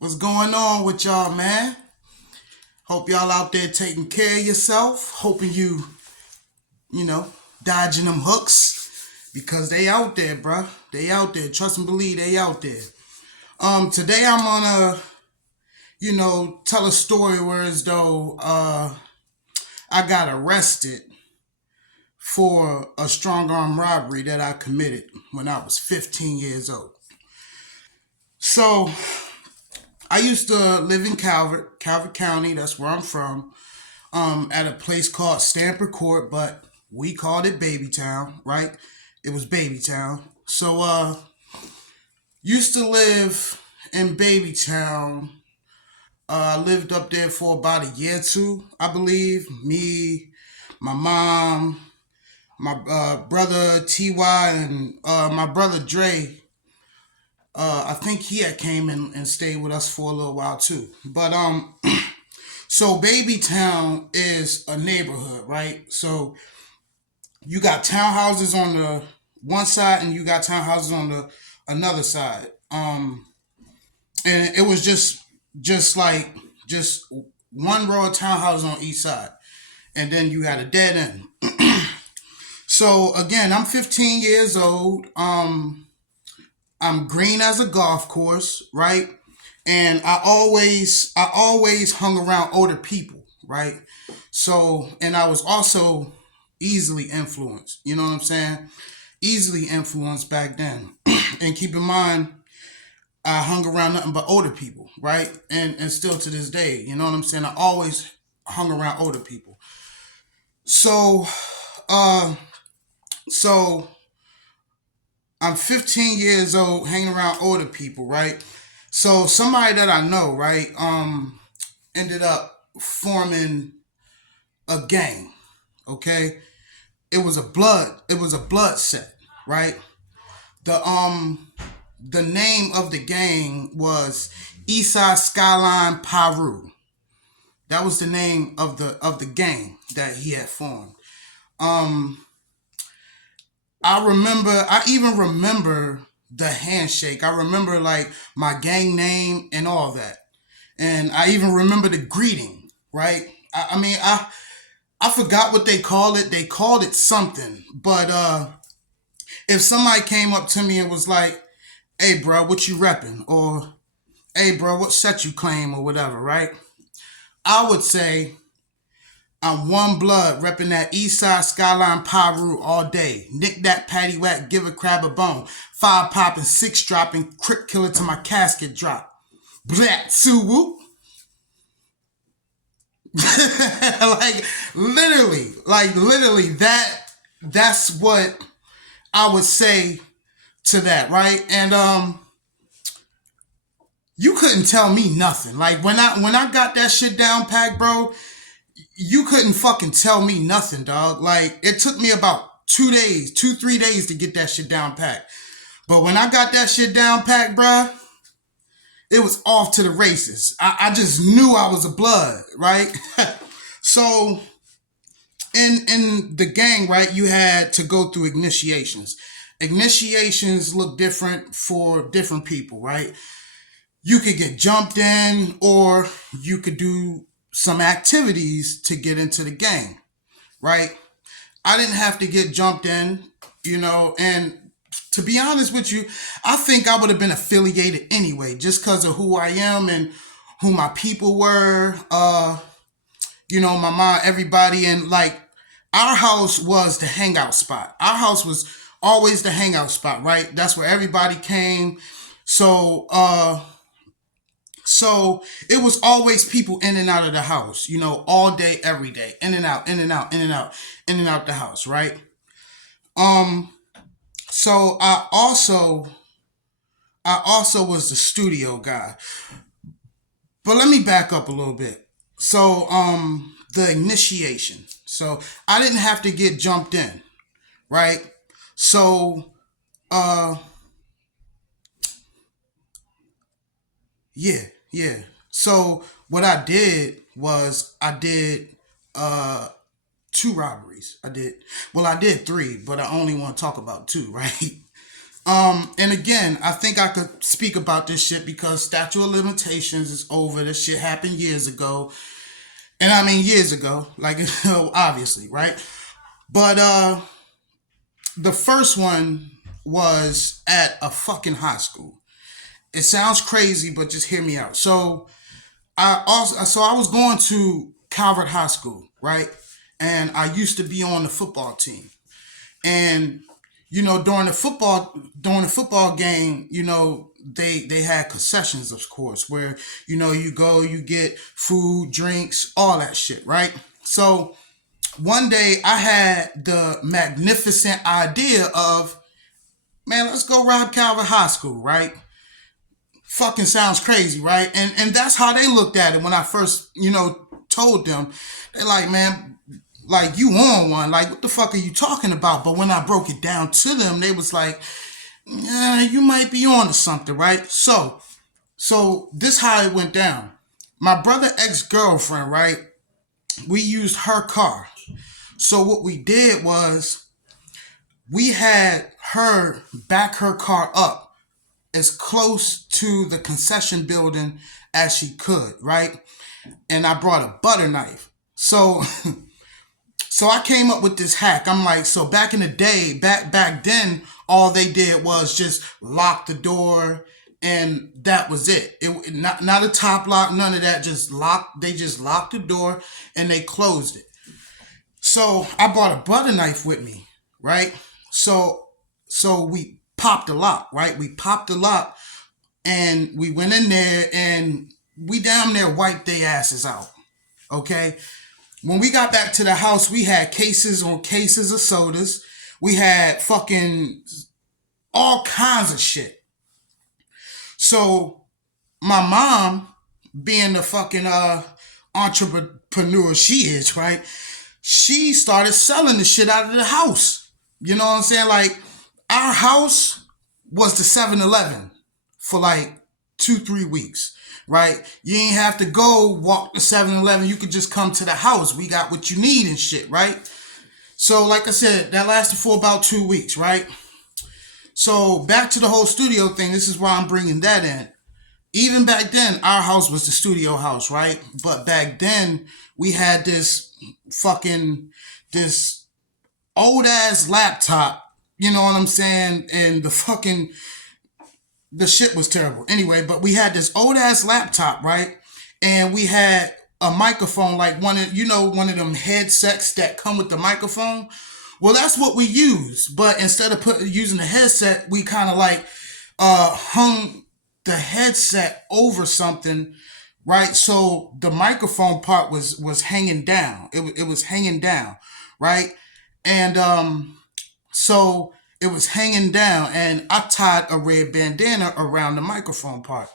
What's going on with y'all, man? Hope y'all out there taking care of yourself. Hoping you know, dodging them hooks because they out there, bruh. They out there. Trust and believe they out there. Today I'm gonna, tell a story where as though I got arrested for a strong arm robbery that I committed when I was 15 years old. So I used to live in Calvert County. That's where I'm from. At a place called Stamper Court, but we called it Babytown, right? It was Babytown. So used to live in Babytown. I lived up there for about a year or two, I believe. Me, my mom, my brother Ty, and my brother Dre. I think he had came and stayed with us for a little while too. But so Babytown is a neighborhood, right? So you got townhouses on the one side and you got townhouses on the another side. And it was just one row of townhouses on each side, and then you had a dead end. So again, I'm 15 years old. I'm green as a golf course, right? And I always hung around older people, right? So, and I was also easily influenced. You know what I'm saying? Easily influenced back then. And keep in mind, I hung around nothing but older people, right? And still to this day, you know what I'm saying? I always hung around older people. So, uh, so I'm 15 years old, hanging around older people, right? So somebody that I know, right, ended up forming a gang. Okay, it was a blood set, right? The name of the gang was Eastside Skyline Paru. That was the name of the gang that he had formed. Um, I even remember the handshake. I remember like my gang name and all that. And I even remember the greeting, right? I mean, I forgot what they call it. They called it something. But if somebody came up to me and was like, "Hey, bro, what you repping?" or "Hey, bro, what set you claim?" or whatever, right? I would say I'm one blood, repping that East Side Skyline Pyru all day. Nick that patty whack, give a crab a bone. Five popping, six dropping, crip killer to my casket drop. Black Sue whoop. like literally, that's what I would say to that, right? And you couldn't tell me nothing. Like when I got that shit down packed, bro, you couldn't fucking tell me nothing, dog. Like it took me about 2 days, 3 days to get that shit down packed. But when I got that shit down packed, bruh, it was off to the races. I just knew I was a blood, right? So in the gang, right, you had to go through initiations. Initiations look different for different people, right? You could get jumped in, or you could do some activities to get into the gang, right? I didn't have to get jumped in, and to be honest with you, I think I would have been affiliated anyway, just because of who I am and who my people were. My mom, everybody, and like our house was the hangout spot. Our house was always the hangout spot, right? That's where everybody came. So, so it was always people in and out of the house, all day, every day, in and out, in and out, in and out, in and out the house, right? Um, so I also was the studio guy. But let me back up a little bit. So the initiation. So I didn't have to get jumped in, right? So uh yeah, yeah. So what I did was I did uh two robberies. I did three, but I only want to talk about two, right? And again, I think I could speak about this shit because statute of limitations is over. This shit happened years ago. And I mean years ago, like obviously, right? But the first one was at a fucking high school. It sounds crazy, but just hear me out. So I was going to Calvert High School, right? And I used to be on the football team. And during the football game, they had concessions, of course, where you go, you get food, drinks, all that shit, right? So one day I had the magnificent idea of, man, let's go rob Calvert High School, right? Fucking sounds crazy, right? And that's how they looked at it when I first, told them. They're like, man, like you on one, like what the fuck are you talking about? But when I broke it down to them, they was like, yeah, you might be on to something, right? So this how it went down. My brother ex-girlfriend, right? We used her car. So what we did was we had her back her car up as close to the concession building as she could, right? And I brought a butter knife. So I came up with this hack. I'm like, so back in the day, back then, all they did was just lock the door, and that was it. It not a top lock, none of that. Just lock. They just locked the door and they closed it. So I brought a butter knife with me, right? So we popped the lock, right? We popped the lock and we went in there and we damn near wiped their asses out. Okay. When we got back to the house, we had cases on cases of sodas. We had fucking all kinds of shit. So my mom, being the fucking entrepreneur she is, right? She started selling the shit out of the house. You know what I'm saying? Like our house was the 7-Eleven for like 2-3 weeks, right? You ain't have to go walk to 7-Eleven. You could just come to the house. We got what you need and shit, right? So like I said, that lasted for about 2 weeks, right? So back to the whole studio thing. This is why I'm bringing that in. Even back then, our house was the studio house, right? But back then, we had this old ass laptop. You know what I'm saying? And the shit was terrible. Anyway, but we had this old ass laptop, right? And we had a microphone, like one of them headsets that come with the microphone. Well, that's what we use. But instead of using the headset, we kind of like hung the headset over something, right? So the microphone part was hanging down. It was hanging down, right? And so it was hanging down, and I tied a red bandana around the microphone part.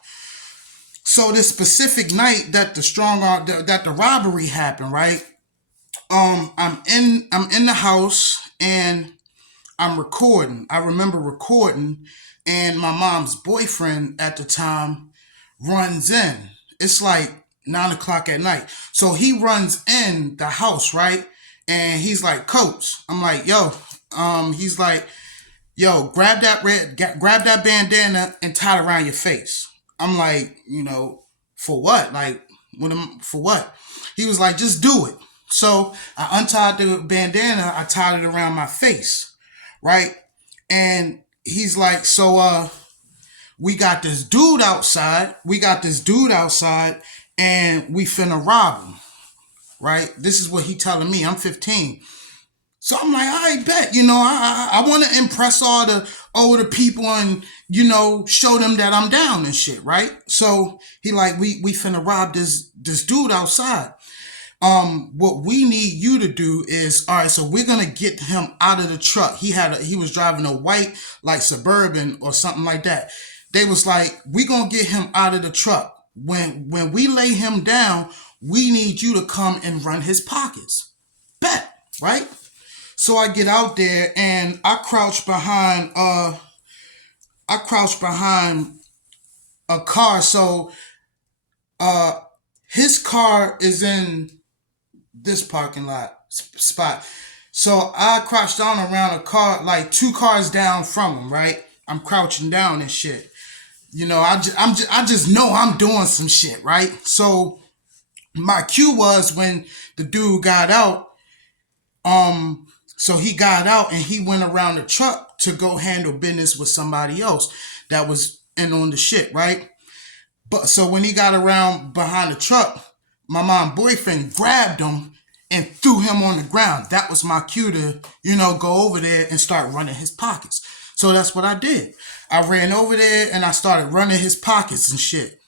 So this specific night that the robbery happened, right? I'm in the house and I'm recording. I remember recording, and my mom's boyfriend at the time runs in. It's like 9 o'clock at night. So he runs in the house, right? And he's like, Coach. I'm like, yo. He's like, yo, grab that bandana and tie it around your face. I'm like, for what? Like, for what? He was like, just do it. So I untied the bandana, I tied it around my face, right? And he's like, so we got this dude outside. And we finna rob him, right? This is what he telling me. I'm 15. So I'm like, I bet, I want to impress all the older people and, show them that I'm down and shit, right? So he like, we finna rob this dude outside. What we need you to do is, all right, so we're gonna get him out of the truck. He was driving a white, like Suburban or something like that. They was like, we gonna get him out of the truck. When we lay him down, we need you to come and run his pockets. Bet, right? So I get out there and I crouch behind a car. So his car is in this parking lot spot. So I crouched down around a car, like 2 cars down from him, right? I'm crouching down and shit. You know, I just know I'm doing some shit, right? So my cue was when the dude got out. So he got out and he went around the truck to go handle business with somebody else that was in on the shit, right? But so when he got around behind the truck, my mom boyfriend grabbed him and threw him on the ground. That was my cue to, go over there and start running his pockets. So that's what I did. I ran over there and I started running his pockets and shit.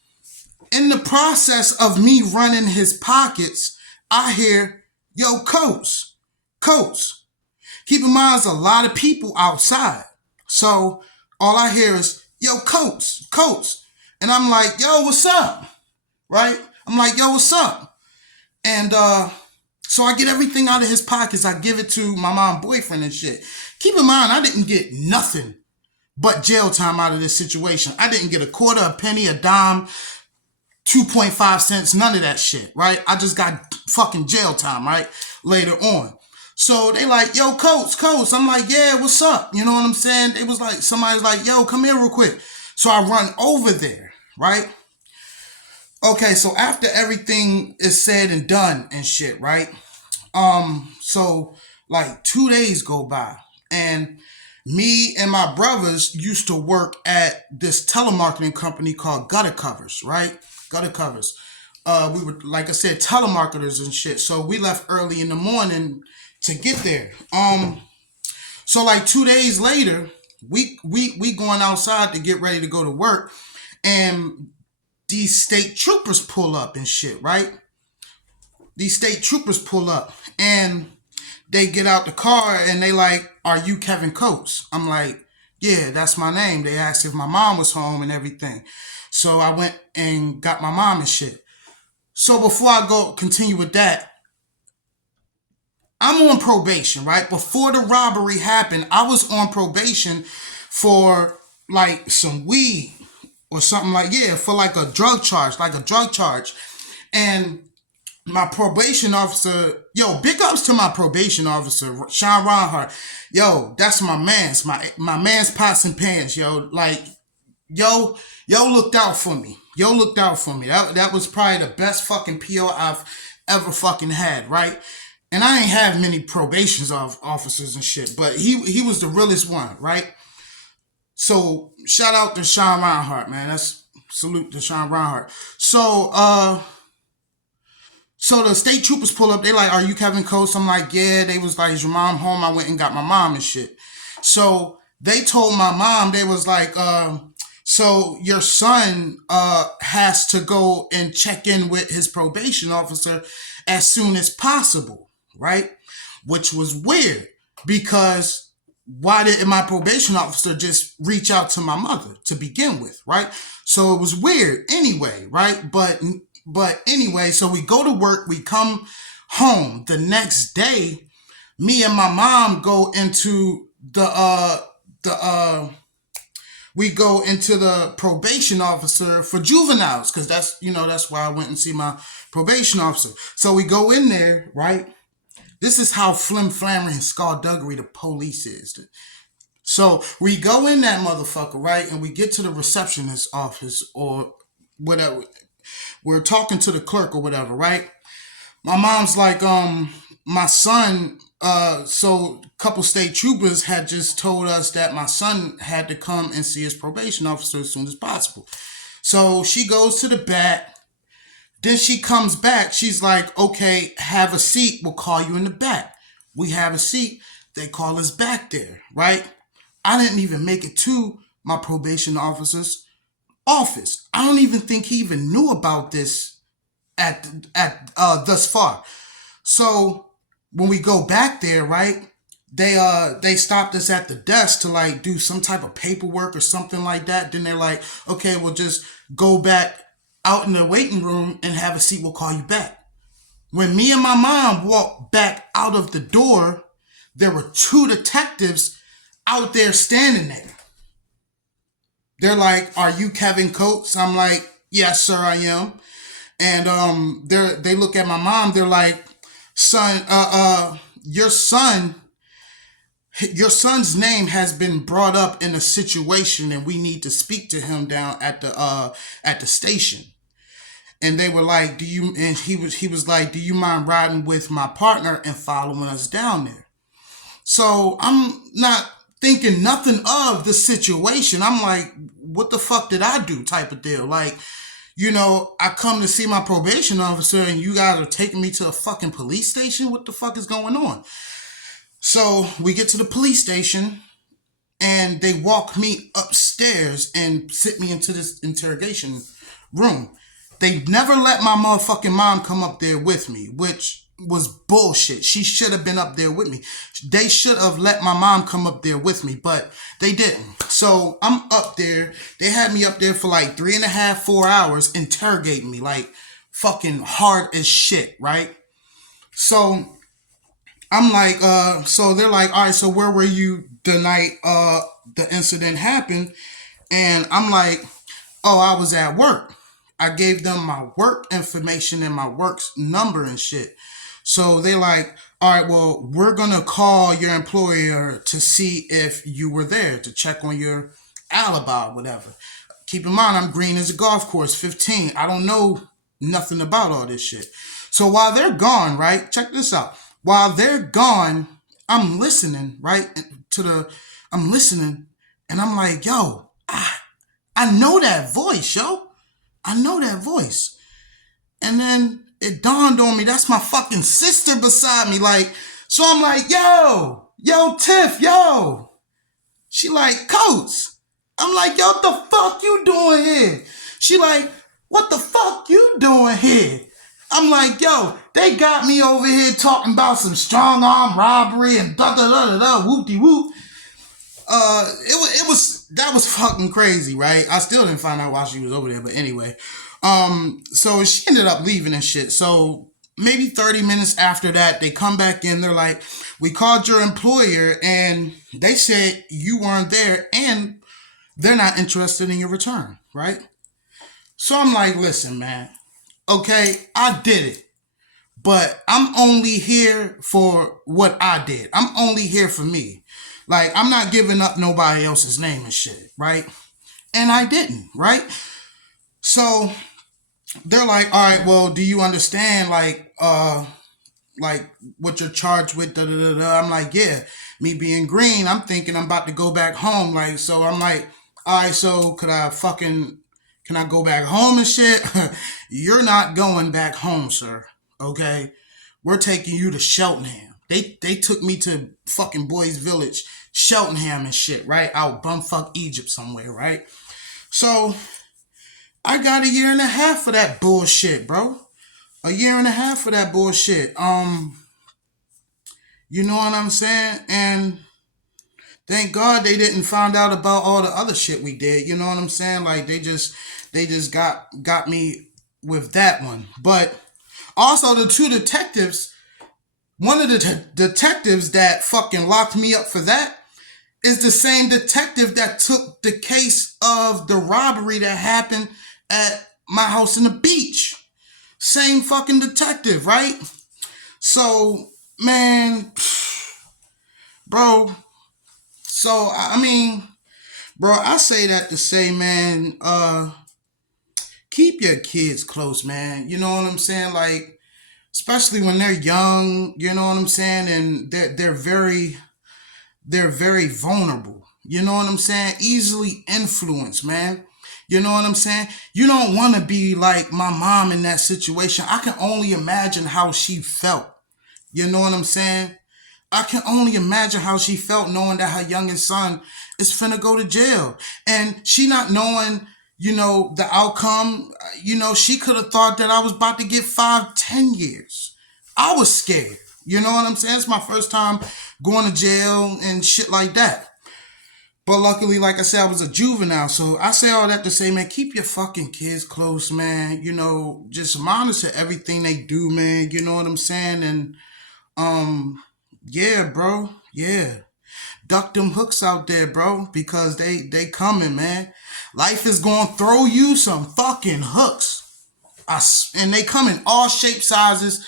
In the process of me running his pockets, I hear, yo, Coates. Keep in mind, there's a lot of people outside. So all I hear is, yo, Coates. And I'm like, yo, what's up? Right? I'm like, yo, what's up? And so I get everything out of his pockets. I give it to my mom boyfriend and shit. Keep in mind, I didn't get nothing but jail time out of this situation. I didn't get a quarter, a penny, a dime, 2.5 cents, none of that shit, right? I just got fucking jail time, right? Later on. So they like, yo, Coates. I'm like, yeah, what's up? You know what I'm saying? They was like, somebody's like, yo, come here real quick. So I run over there, right? Okay, so after everything is said and done and shit, right? So like 2 days go by and me and my brothers used to work at this telemarketing company called Gutter Covers, right? Gutter Covers. We were, like I said, telemarketers and shit. So we left early in the morning to get there. So like 2 days later, we going outside to get ready to go to work, and these state troopers pull up and shit, right? These state troopers pull up and they get out the car and they like, are you Kevin Coates? I'm like, yeah, that's my name. They asked if my mom was home and everything. So I went and got my mom and shit. So before I go continue with that, I'm on probation, right? Before the robbery happened, I was on probation for like some weed or something like, yeah, for like a drug charge. And my probation officer, yo, big ups to my probation officer, Sean Ronhart. Yo, that's my man's, my man's pots and pans, yo. Like, yo looked out for me. That was probably the best fucking PO I've ever fucking had, right? And I ain't have many probations of officers and shit, but he was the realest one, right? So shout out to Sean Ronhart, man. That's salute to Sean Ronhart. So the state troopers pull up. They like, are you Kevin Coates? I'm like, yeah. They was like, is your mom home? I went and got my mom and shit. So they told my mom, they was like, so your son has to go and check in with his probation officer as soon as possible, right? Which was weird because why didn't my probation officer just reach out to my mother to begin with, right? So it was weird anyway, right? But anyway, so we go to work, we come home. The next day, me and my mom go into we go into the probation officer for juveniles, because that's why I went and see my probation officer. So we go in there, right? This is how flim-flammery and skullduggery the police is. So we go in that motherfucker, right? And we get to the receptionist's office or whatever. We're talking to the clerk or whatever, right? My mom's like, my son, so a couple state troopers had just told us that my son had to come and see his probation officer as soon as possible. So she goes to the back. Then she comes back. She's like, okay, have a seat. We'll call you in the back. We have a seat. They call us back there, right? I didn't even make it to my probation officer's office. I don't even think he even knew about this at thus far. So when we go back there, right, they stopped us at the desk to like do some type of paperwork or something like that. Then they're like, okay, we'll just go back out in the waiting room and have a seat. We'll call you back. When me and my mom walked back out of the door, there were two detectives out there standing there. They're like, are you Kevin Coates? I'm like, yes, sir, I am. And they look at my mom. They're like, son, your son your son's name has been brought up in a situation and we need to speak to him down at the station. And they were like, do you, and he was like, do you mind riding with my partner and following us down there? So I'm not thinking nothing of the situation. I'm like, what the fuck did I do type of deal? Like, I come to see my probation officer and you guys are taking me to a fucking police station? What the fuck is going on? So we get to the police station and they walk me upstairs and sit me into this interrogation room. They never let my motherfucking mom come up there with me, which was bullshit. She should have been up there with me. They should have let my mom come up there with me, but they didn't. So I'm up there. They had me up there for like 3.5, 4 hours interrogating me like fucking hard as shit, right? So I'm like, so they're like, all right, so where were you the night the incident happened? And I'm like, oh, I was at work. I gave them my work information and my work's number and shit. So they like, all right, well, we're going to call your employer to see if you were there to check on your alibi or whatever. Keep in mind, I'm green as a golf course, 15. I don't know nothing about all this shit. So while they're gone, right, check this out. While they're gone, I'm listening, right, I'm listening, and I'm like, yo, I know that voice, yo. I know that voice. And then it dawned on me, that's my fucking sister beside me. Like, so I'm like, yo, Tiff, yo. She like, Coates. I'm like, yo, what the fuck you doing here? She like, what the fuck you doing here? I'm like, yo, they got me over here talking about some strong arm robbery and da da da da da whoop-de whoop. That was fucking crazy, right? I still didn't find out why she was over there, but anyway. So she ended up leaving and shit. So maybe 30 minutes after that, they come back in. They're like, we called your employer and they said you weren't there and they're not interested in your return, right? So I'm like, listen, man, okay, I did it. But I'm only here for what I did. I'm only here for me. Like, I'm not giving up nobody else's name and shit, right? And I didn't, right? So they're like, all right, well, do you understand, like what you're charged with, da da da da? I'm like, yeah. Me being green, I'm thinking I'm about to go back home. Like, so I'm like, all right, so can I go back home and shit? You're not going back home, sir. Okay? We're taking you to Cheltenham. They took me to fucking Boys Village, Cheltenham and shit, right? Out bumfuck Egypt somewhere, right? So I got 1.5 years for that bullshit, bro. 1.5 years for that bullshit. You know what I'm saying? And thank God they didn't find out about all the other shit we did. You know what I'm saying? Like they just got me with that one. But also the two detectives, one of the detectives that fucking locked me up for that is the same detective that took the case of the robbery that happened at my house in the beach. Same fucking detective, right? So, man, bro. So, I mean, bro, I say that to say, man, keep your kids close, man. You know what I'm saying? Like, especially when they're young, you know what I'm saying? And they're very vulnerable. You know what I'm saying? Easily influenced, man. You know what I'm saying? You don't want to be like my mom in that situation. I can only imagine how she felt. You know what I'm saying? I can only imagine how she felt knowing that her youngest son is finna go to jail. And she not knowing, the outcome, she could have thought that I was about to get 5-10 years. I was scared. You know what I'm saying? It's my first time going to jail and shit like that. But luckily, like I said, I was a juvenile. So I say all that to say, man, keep your fucking kids close, man. Just monitor everything they do, man. You know what I'm saying? And, yeah, bro. Yeah. Duck them hooks out there, bro, because they coming, man. Life is going to throw you some fucking hooks. And they come in all shapes, sizes,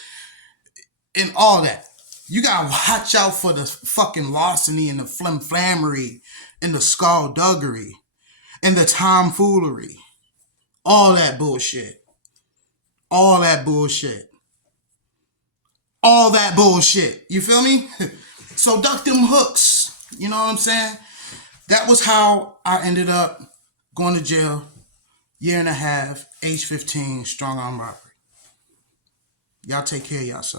and all that. You gotta watch out for the fucking larceny and the flammery and the skullduggery and the tomfoolery. All that bullshit. All that bullshit. All that bullshit. You feel me? So duck them hooks. You know what I'm saying? That was how I ended up going to jail. Year and a half, age 15, strong arm robbery. Y'all take care of yourself.